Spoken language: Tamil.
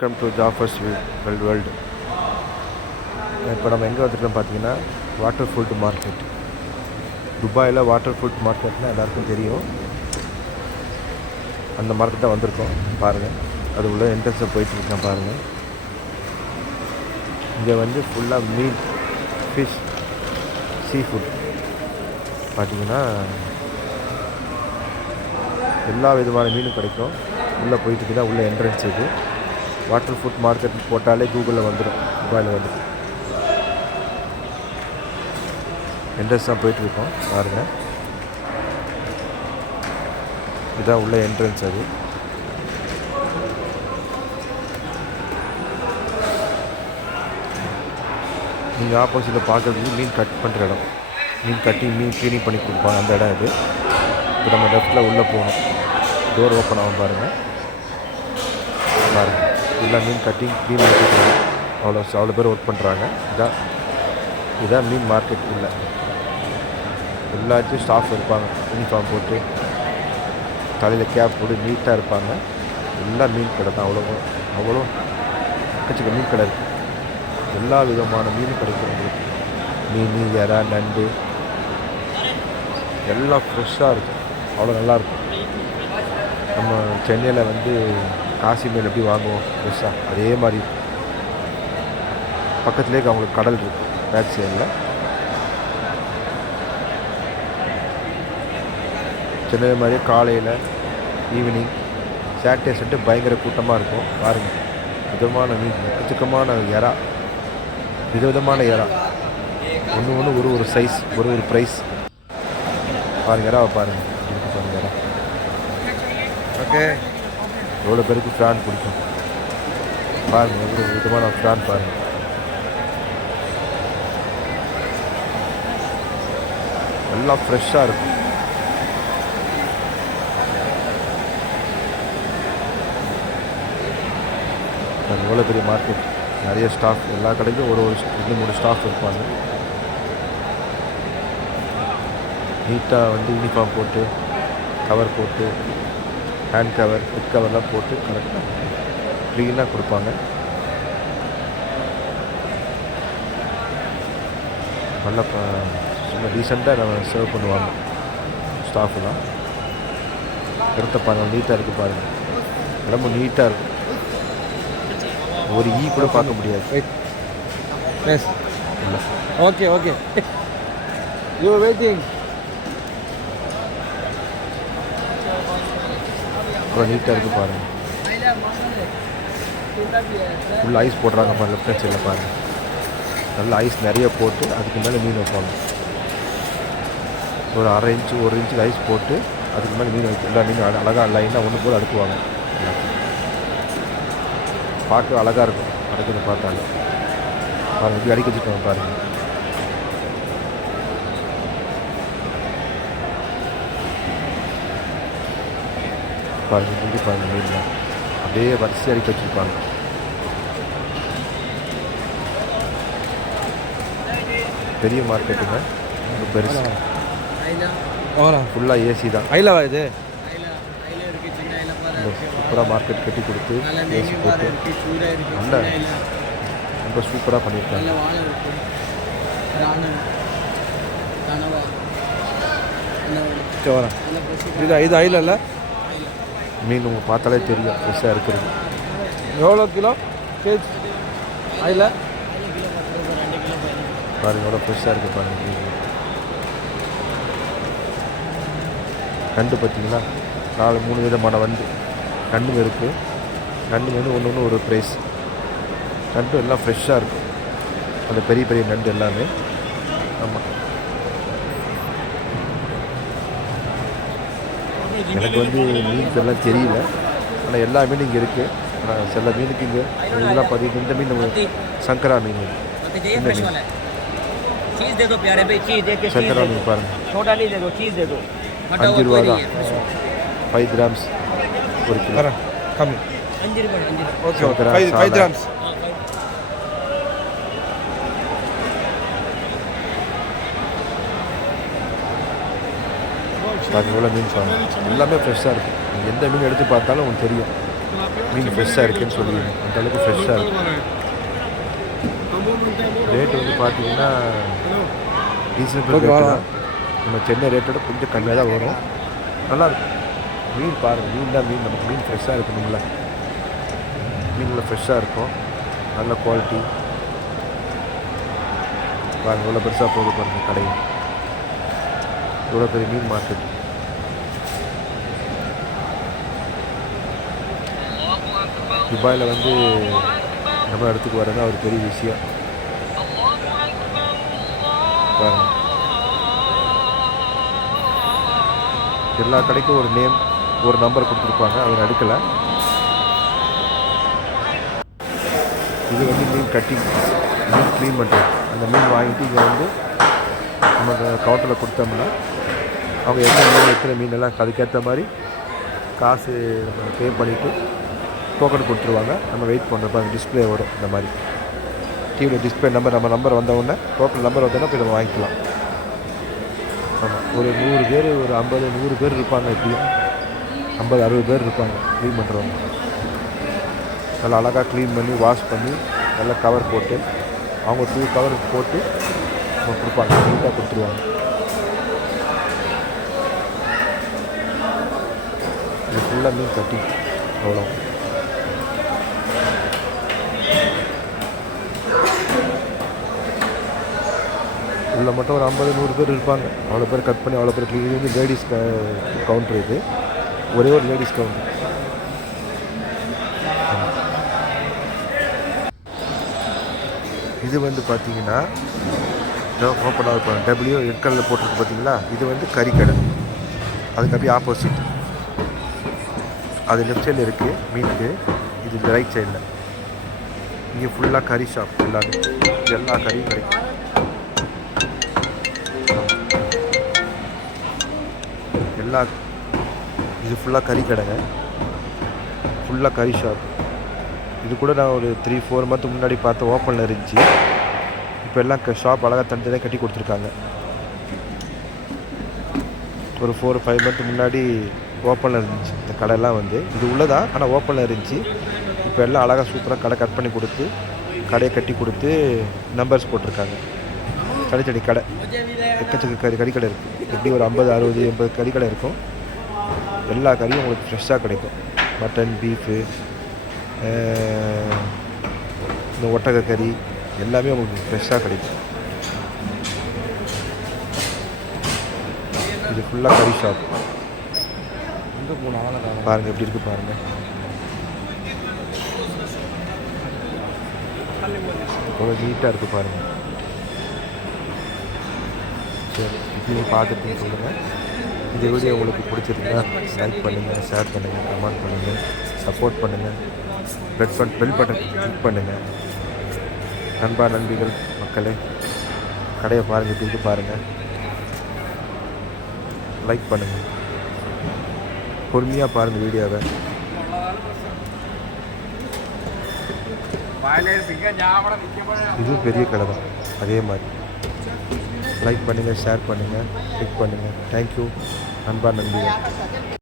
Welcome to ஜாஃபர்ஸ் world. இப்போ நம்ம எங்கே வந்துருக்கோம் பார்த்தீங்கன்னா வாட்டர் ஃபுட் மார்க்கெட். துபாயில் வாட்டர் ஃபுட் மார்க்கெட்னால் எல்லாருக்கும் தெரியும். அந்த மார்க்கெட் தான் வந்திருக்கோம். பாருங்கள், அது உள்ள என்ட்ரன்ஸில் போயிட்டுருக்கேன். பாருங்கள், இங்கே வந்து ஃபுல்லாக மீன், ஃபிஷ், சீ ஃபுட் பார்த்தீங்கன்னா எல்லா விதமான மீனும் கிடைக்கும். உள்ளே போயிட்டு தான் உள்ள என்ட்ரன்ஸ் இது. வாட்டர் ஃபுட் மார்க்கெட் போட்டாலே கூகுளில் வந்துடும். துபாயில் வந்து என்ட்ரன்ஸ் தான் போயிட்டுருக்கோம். பாருங்கள், இதுதான் உள்ள என்ட்ரன்ஸ். அது நீங்கள் ஆப்போசிட்டில் பார்க்குறதுக்கு மீன் கட் பண்ணுற இடம், மீன் கட்டி மீன் க்ளீனிங் பண்ணி கொடுப்பாங்க. அந்த இடம் இது. இப்போ நம்ம லெஃப்ட்டில் உள்ளே போகணும். டோர் ஓப்பன் ஆகும். பாருங்கள் பாருங்கள், எல்லாம் மீன் கட்டிங் க்ளீன் பண்ணி அவ்வளோ பேர் ஒர்க் பண்ணுறாங்க. இதான் மீன் மார்க்கெட். இல்லை, எல்லாத்தையும் ஸ்டாஃப் இருப்பாங்க, யூனிஃபார்ம் போட்டு தலையில் கேப் போட்டு நீட்டாக இருப்பாங்க. எல்லாம் மீன் கடை தான். அவ்வளோ எக்கச்சக்க மீன் கடை இருக்குது. எல்லா விதமான மீனும் கிடைக்கும் உங்களுக்கு. மீன், இறா, நண்டு எல்லாம் ஃப்ரெஷ்ஷாக இருக்கும். அவ்வளோ நல்லாயிருக்கும். நம்ம சென்னையில் வந்து காசி மீன் எப்படி வாங்குவோம் ஃப்ரெஷ்ஷாக, அதே மாதிரி பக்கத்துலேயே அவங்களுக்கு கடல் இருக்குது பேக் சைடில். சென்னை மாதிரியே காலையில், ஈவினிங், சாட்டர்டே சண்டே பயங்கர கூட்டமாக இருக்கும். பாருங்கள், விதமான மீன், எக்கச்சக்கமான இறா, விதவிதமான இறா, ஒன்று ஒரு சைஸ், ஒரு ப்ரைஸ். பாருங்கள், இறாவை பாருங்கள், இருக்கு பாருங்கள் இறா. ஓகே, எவ்வளோ பேருக்கு ஃப்ரான் பிடிக்கும் பாருங்கள். எவ்வளோ விதமான ஃப்ரான் பாருங்கள். எல்லாம் ஃப்ரெஷ்ஷாக இருக்கும். எவ்வளோ பெரிய மார்க்கெட், நிறைய ஸ்டாஃப், எல்லா கடைக்கும் ஒரு 2-3 ஸ்டாஃப் இருப்பாங்க. நீட்டாக வந்து யூனிஃபார்ம் போட்டு, கவர் போட்டு, ஹேண்ட் கவர், ஹெட் கவர்லாம் போட்டு கரெக்டாக க்ளீனாக கொடுப்பாங்க. நல்லா சும்மா டீசெண்டாக நம்ம சர்வ் பண்ணுவாங்க ஸ்டாஃபுலாம். இடத்த பாருங்கள், நீட்டாக இருக்குது பாருங்கள். இடமும் நீட்டாக இருக்கும். ஒரு கூட பார்க்க முடியாது. இல்லை, ஓகே ஓகே, யூ வெயிட்டிங். அவ்வளோ நீட்டாக இருக்குது பாருங்கள். ஃபுல் ஐஸ் போடுறாங்க பாருங்கள். லெஃப்ட் ஹேண்ட் சைடில் பாருங்கள், நல்ல ஐஸ் நிறைய போட்டு அதுக்கு மேலே மீன் வைப்பாங்க. ஒரு 1/2 இன்ச்சு 1 இன்ச்சு ஐஸ் போட்டு அதுக்கு மேலே மீன் வைக்க, எல்லா மீன் அழகாக லைனாக ஒன்று போல் அடுக்குவாங்க. பார்க்க அழகாக இருக்கும். அடுக்கிறது பார்த்தாலே பாருங்கள், இப்படி அடிக்க வச்சுருக்காங்க பாருங்கள். பாருங்கள், இப்படி பாருங்கள், மீன்லாம் அப்படியே வரிசை அடிக்க வச்சுருப்பாங்க. பெரிய மார்க்கெட்டுங்க, பெருசு. ஃபுல்லாக ஏசி தான். ஐலவா இது? சூப்பராக மார்க்கெட் கட்டி கொடுத்து ஏசி போட்டு நல்ல ரொம்ப சூப்பராக பண்ணியிருக்காங்க. இது ஐல இல்லை மீன் உங்களுக்கு பார்த்தாலே தெரியும் ஃப்ரெஷ்ஷாக இருக்கிறது. எவ்வளோ கிலோ கேஜ் ஐல? பாருங்கள், எவ்வளோ ஃப்ரெஷ்ஷாக இருக்குது பாருங்கள் மீன். நண்டு பார்த்தீங்களா, 3 விதமான நண்டுங்க இருக்குது. நண்டுங்க வந்து ஒன்று ஒரு ப்ரைஸ். நண்டு எல்லாம் ஃப்ரெஷ்ஷாக இருக்கும். அந்த பெரிய பெரிய நண்டு எல்லாமே. ஆமாம், எனக்கு வந்து மீன்ஸ் எல்லாம் தெரியல, ஆனால் எல்லா மீனும் இங்கே இருக்குது. ஆனால் சில மீனுக்கு இங்கே இதெல்லாம் பார்த்தீங்கன்னா இந்த மீன் சங்கரா மீன், இந்த மீன் சங்கரா மீன் பாருங்கள், 5 ரூபா தான். 5 கிராம்ஸ் ஒரு கிலோ. கம்மி. Okay, 5 grams. பாருங்கள், எவ்வளோ மீன் சாப்பிடும். எல்லாமே ஃப்ரெஷ்ஷாக இருக்கும். நீங்கள் எந்த மீன் எடுத்து பார்த்தாலும் உங்களுக்கு தெரியும். மீன் ஃப்ரெஷ்ஷாக இருக்குன்னு சொல்லுவீங்க. அந்தளவுக்கு ஃப்ரெஷ்ஷாக இருக்கும். ரேட்டு வந்து பார்த்தீங்கன்னா ரீசனபிள் ரேட்டு தான். நம்ம சென்னை ரேட்டோட கொஞ்சம் கம்மியாக தான் வரும். நல்லாயிருக்கும். மீன் பாருங்கள், மீன் தான் மீன். நமக்கு மீன் ஃப்ரெஷ்ஷாக இருக்கணும்ல. மீனில் ஃப்ரெஷ்ஷாக இருக்கும், நல்ல குவாலிட்டி. பாருங்கள் இவ்வளோ பெருசாக போகுது பாருங்கள் கடை. இவ்வளோ பெரிய மீன் மார்க்கெட். துபாயில் வந்து நம்ம இடத்துக்கு வரது ஒரு பெரிய விஷயம். பாருங்கள் எல்லா கடைக்கும் ஒரு நேம், ஒரு நம்பர் கொடுத்துருப்பாங்க, அவர் அடுக்கலை. இது வந்து மீன் கட்டிங், மீன் க்ளீன் பண்ணுறது. அந்த மீன் வாங்கிட்டு இங்கே வந்து நம்ம கவுண்டரில் கொடுத்தோம்னா அவங்க எத்தனை மீன் எல்லாம் அதுக்கேற்ற மாதிரி காசு நம்ம பே பண்ணிவிட்டு டோக்கன் கொடுத்துருவாங்க. நம்ம வெயிட் பண்ணுறப்ப அந்த டிஸ்பிளே வரும். இந்த மாதிரி டிவியில் டிஸ்பிளே நம்பர், நம்ம நம்பர் வந்தவுடனே டோக்கன் நம்பர் வந்தோன்னா போய் நம்ம வாங்கிக்கலாம். ஆமாம், ஒரு 100 பேர், ஒரு 50-100 பேர் இருப்பாங்க. இப்படியும் 50-60 பேர் இருப்பாங்க க்ளீன் பண்ணுறவங்க. நல்லா அழகாக க்ளீன் பண்ணி வாஷ் பண்ணி நல்லா கவர் போட்டு அவங்க 2 கவர் போட்டு அவங்க கொடுப்பாங்க. நீட்டாக கொடுத்துருவாங்க. இது ஃபுல்லாக மீன் கட்டி அவ்வளோ. உள்ள மட்டும் ஒரு 50-100 பேர் இருப்பாங்க. அவ்வளோ பேர் கட் பண்ணி அவ்வளோ பேர் க்ளீன். இது வந்து லேடிஸ் கவுண்ட்ரு. இது ஒரே ஒரு லேடிஸ் கவுண்ட்ரு. இது வந்து பார்த்தீங்கன்னா ஓப்பன் ஆகும். டபிள்யூ ரெட் கலரில் போட்டிருக்கு பார்த்தீங்களா? இது வந்து கறிக்கடை. அதுக்கு அப்படியே ஆப்போசிட். அது லெஃப்ட் சைடில் இருக்குது மீனுக்கு, இது ரைட் சைடில். இங்கே ஃபுல்லாக கறி ஷாப். எல்லா கறியும் கிடைக்கும். இது ஃபுல்லாக கறி கடைங்க, ஃபுல்லாக கறி ஷாப். இது கூட நான் ஒரு 3-4 மந்த் முன்னாடி பார்த்து ஓப்பனில் இருந்துச்சு. இப்போ எல்லாம் ஷாப் அழகாக தனித்தனியாக கட்டி கொடுத்துருக்காங்க. ஒரு 4-5 மந்த் முன்னாடி ஓப்பனில் இருந்துச்சு இந்த கடையெல்லாம். வந்து இது உள்ளதா, ஆனால் ஓப்பனில் இருந்துச்சு. இப்போ எல்லாம் அழகாக சூப்பராக கடை கட் பண்ணி கொடுத்து கடையை கட்டி கொடுத்து நம்பர்ஸ் போட்டிருக்காங்க. தனித்தனி கடை, எக்கச்சக்க கறிக்கடை இருக்குது. எப்படி ஒரு 50-60-80 கறிக்கடை இருக்கும். எல்லா கறியும் உங்களுக்கு ஃப்ரெஷ்ஷாக கிடைக்கும். மட்டன், பீஃபு, இந்த ஒட்டக கறி எல்லாமே உங்களுக்கு ஃப்ரெஷ்ஷாக கிடைக்கும். இது ஃபுல்லாக கறி ஷாப். பாருங்கள் எப்படி இருக்குது பாருங்கள். எவ்வளோ நீட்டாக இருக்குது பாருங்கள். சரி, இப்படியும் பார்த்துட்டு சொல்லுங்கள். இந்த வீடியோ உங்களுக்கு பிடிச்சிருந்தா லைக் பண்ணுங்கள், ஷேர் பண்ணுங்கள், கமெண்ட் பண்ணுங்கள், சப்போர்ட் பண்ணுங்கள். பெல் பட்டன் கிளிக் பண்ணுங்கள். நண்பா நண்பிகள் மக்களே, கடையை பாருங்கள், எப்படி இருக்கு பாருங்கள். லைக் பண்ணுங்கள், பொறுமையாக பாருங்கள் வீடியோவை. இது பெரிய கடை தான். அதே மாதிரி லைக் பண்ணுங்கள், ஷேர் பண்ணுங்கள், கிளிக் பண்ணுங்கள். தேங்க்யூ நண்பா நண்பிகள்.